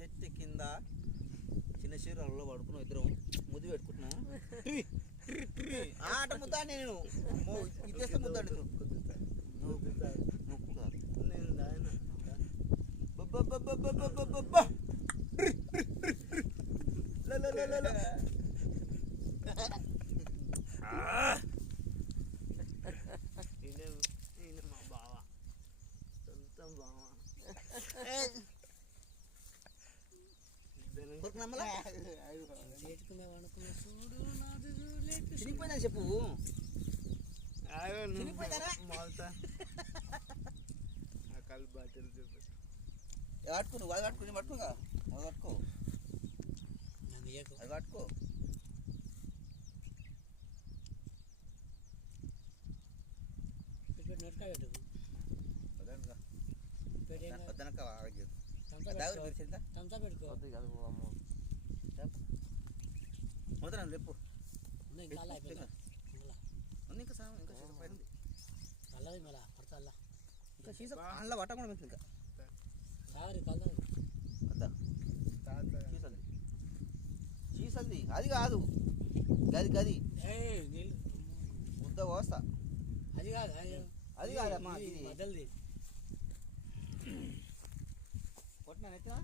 చెట్టు కింద చిన్న చీరలలో పడుకున్నాం ఇద్దరం. ముద్దు పెట్టుకుంటున్నాం? ఆట ముద్ద నేను. అమ్మో, ఇది చేస్తే ముద్ద. నేను బాటిల్ చూపెట్టు. పట్టుకో నువ్వు అది పట్టుకో నేను పట్టుకోగా అది పట్టుకో అది పట్టుకో వద్దనక్క పెట్టుకో. వదన లేపు ఉంది ఇంకా ఇంకా సాయం ఇంకా సీసా పైన మళ్ళా పడతా అల్లా ఇంకా సీసా అందులో పట్టకుండా ఇంకా సాగరి కలదాం వద్దా తాత చీసల్ది చీసల్ది అది కాదు గది గది ఏ నీళ్ళు ముద్ద కోస్తా అది కాదు అది కాదమ్మా ఇది కొట్టినా